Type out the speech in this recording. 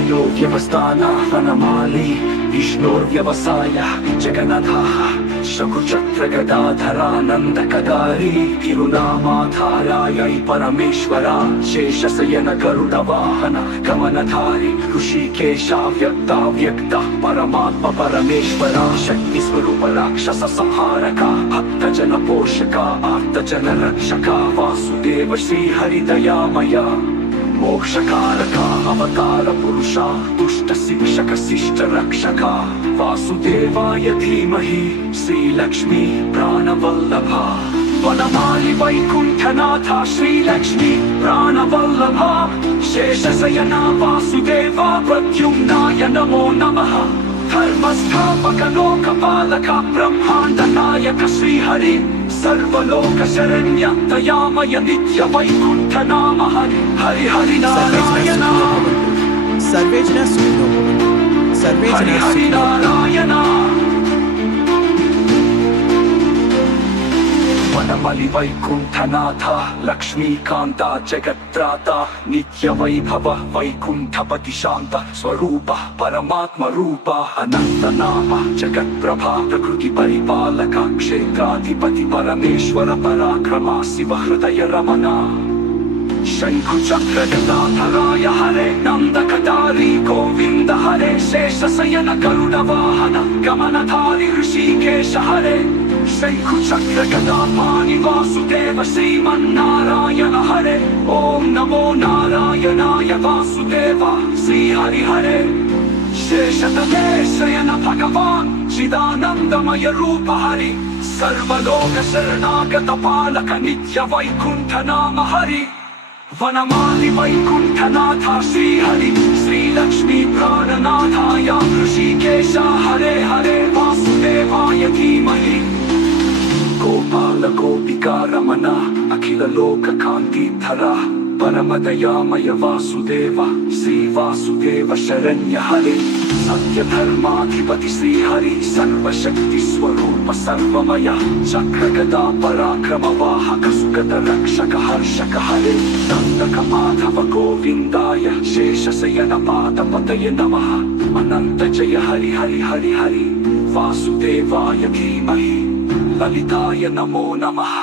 त्रयोग्यवस्थाना वनमाली विष्णोर्व्यवसायः जगन्नाथः शकुचक्रगदाधरानन्दकदारी तिरुनामाधारायै परमेश्वरा शेषशयन गरुडवाहन गमनधारी ऋषिकेशाव्यक्ताव्यक्तः परमात्म परमेश्वरा शक्तिस्वरूप राक्षस संहारका भक्तजन पोषका आर्तजन रक्षका वासुदेव श्रीहरिदयामया मोक्षकारका अवतार पुरुषा दुष्ट शिक्षक शिष्ट रक्षका वासुदेवाय धीमहि श्रीलक्ष्मी प्राणवल्लभा वनमाली वैकुण्ठनाथा श्रीलक्ष्मी प्राणवल्लभा शेषशयना वासुदेवा प्रद्युम्नाय नमो नमः धर्मस्थापक लोकपालक ब्रह्माण्ड नायक श्रीहरि सर्वलोक शरण्य दयामय नित्य वैकुण्ठ नाम हरि हरि हरि नारायण सर्वे जना सुखिनो भवन्तु सर्वे हरि जना हरि नारायण वनमाली वैकुण्ठनाथ लक्ष्मीकान्ता जगत्राता नित्य वैभव वैकुण्ठपति शान्त स्वरूप परमात्म रूप अनंत नाम जगत्प्रभा प्रकृति परिपालक क्षेत्राधिपति परमेश्वर पराक्रमा शिव हृदय रमणा शंखुचक्र गदाधराय हरे नंदकदारी गोविंद हरे शेषशयन गरुड वाहन गमनधारी ऋषिकेश हरे शंखुचक्र गदापाणि वासुदेव श्रीमन्नारायण हरे ओम नमो नारायणाय वासुदेव श्री हरि हरे शेषतले शयन भगवान चिदानंदमय रूप हरि सर्वलोक शरणागत पालक नित्य वैकुंठ नाम हरि वनमाली वैकुण्ठनाथ श्रीहरि श्रीलक्ष्मी प्राणनाथाय ऋषिकेश हरे हरे वासुदेवाय धीमहि गोपाल गोपिका रमण अखिल लोक कांतिधरा परमदयामय वासुदेव श्री वासुदेव शरण्य हरे सत्य धर्माधिपति श्रीहरि सर्वशक्ति स्वरूप सर्वमय चक्र गदा पराक्रम वाहक सुगत रक्षक हर्षक हरे नंदक माधव गोविंदाय शेषशयन पादपतये नमः अनंत जय हरि हरि हरि हरि वासुदेवाय धीमहि ललिताय नमो नमः।